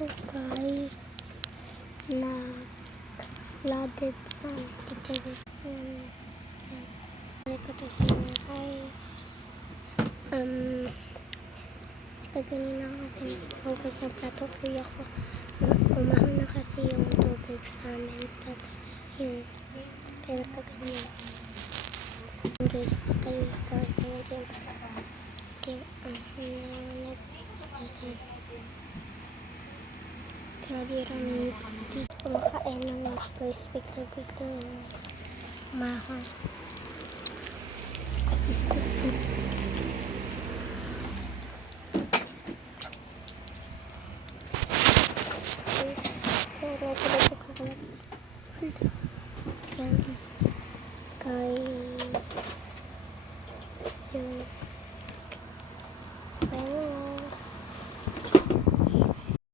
So guys, na flooded sa teacher. Yan. Ko to guys. Kaganina kasi hugas ng plato kuya ko. Umahon na kasi yung tubig sa amin. Tapos yun. Kaya kaganina. Guys, tayo ko. Grabe raming tubig. Kumakain ng mga guys. Bigla-bigla mahal. Yan guys.